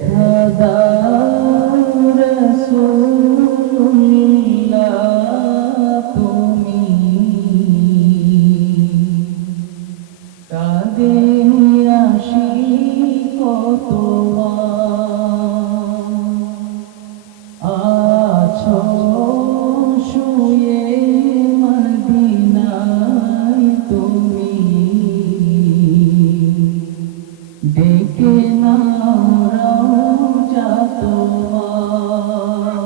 দেখা দাও রাসূলুল্লাহ তুমি কাঁদে আশিক আছো শুয়ে মদিনায় তুমি ডেকে নাও রওজা তোমার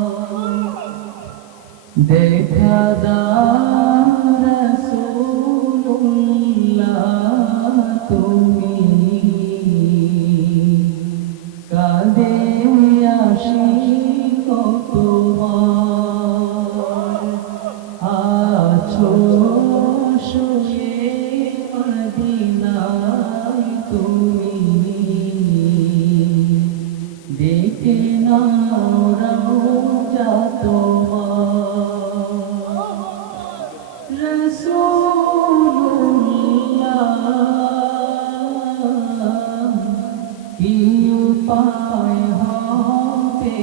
দেখা দাও রাসূলুল্লাহ তুমি কাঁদে আশিক তোমার আছো শুয়ে মদিনায় তুমি দেখে নাও রওজা তোমার রাসূলুল্লাহ কি উপায় হবে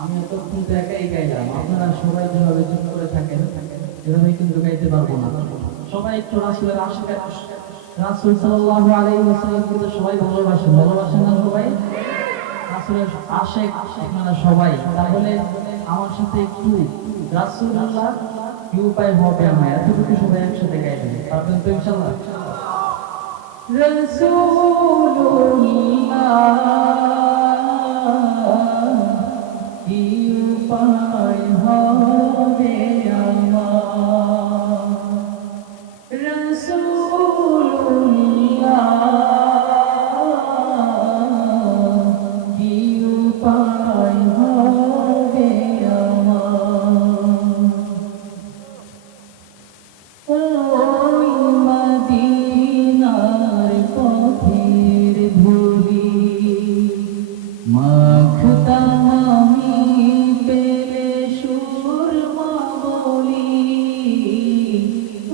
আমি এতক্ষণ তো একাই গাইলাম, আপনারা সবাই যেভাবে চুপ করে থাকেন এভাবে কিন্তু গাইতে পারবো না। সবাই একটু রাসূলের আশিক, রাসূল সাল্লাল্লাহু আলাইহি ওয়াসাল্লাম কিন্তু সবাই ভালোবাসেন, ভালোবাসেন না সবাই? রাসূলের আশিক আপনারা সবাই, তাহলে আমার সাথে একটু রাসূলুল্লাহ কি উপায় হবে আমার এতটুকু সবাই একসাথে গাইবেন, পারবেন তো ইনশাআল্লাহ? রাসূলুল্লাহ কি উপায় হবে আমার রাসূলুল্লাহ কি উপায় হবে আমার ওই মদিনার পথের ধুলি মাখতাম আমি পেলে সুরমা বলি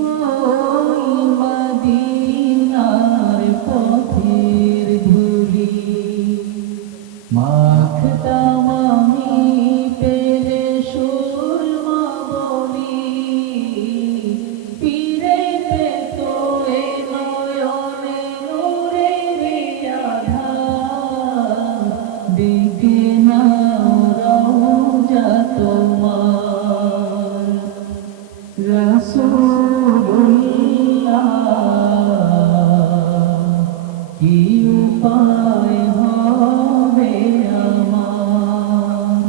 ওই মদিনার পথের ধুলি মাখতাম আমি পেলে সুরমা বলি ফিরে পেত এ নয়নে নূরের আধার দেখে নাও রওজা তোমার রাসূলুল্লাহ কি উপায় হবে আমার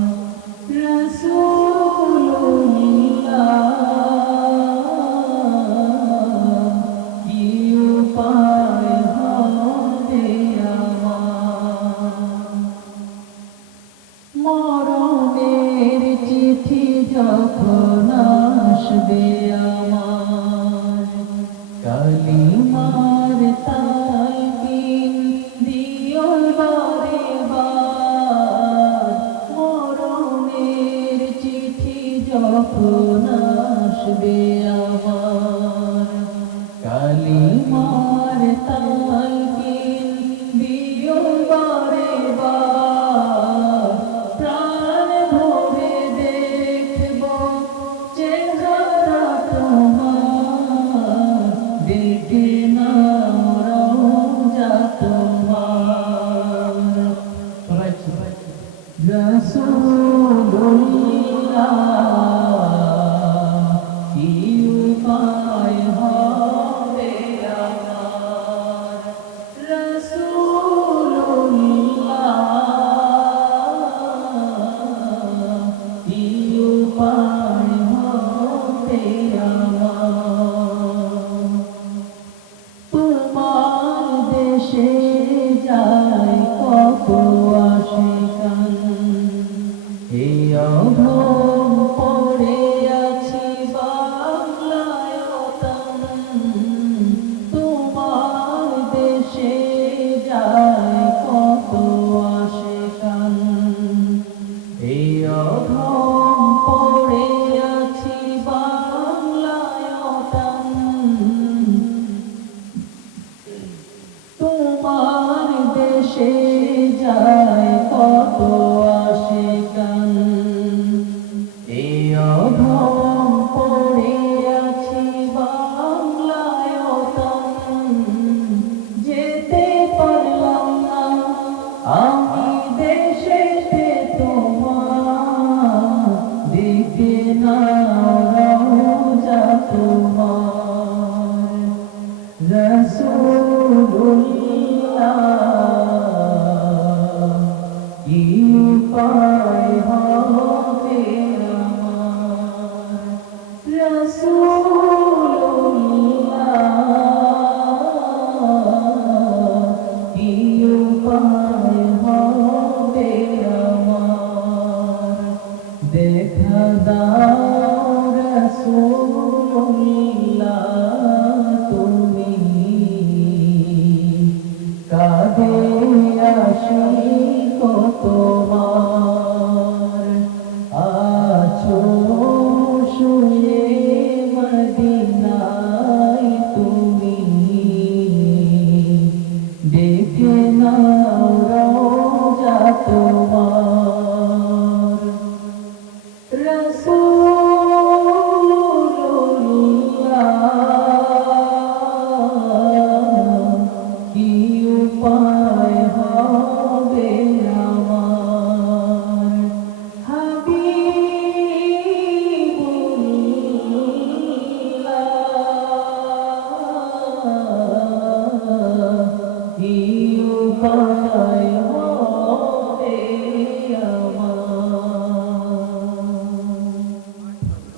রাসূলুল্লাহ কি উপায় হবে আমার মরণের চিঠি যখন আসবে আমার কালিমার তাই দিন তোমার দেশে যায় কত আশিকান, এই অধম পড়ে আছি বাংলায় ওতন, যেতে পারলাম না আমি দেশেতে তোমার, দিতে না রওজা তোমার রাসূলুল্লাহ, কি উপায় হবে আমার রাসূলুল্লাহ, কি উপায় হবে আমার, দেখা দাও রাসূলুল্লাহ তুমি, কাঁধে আসি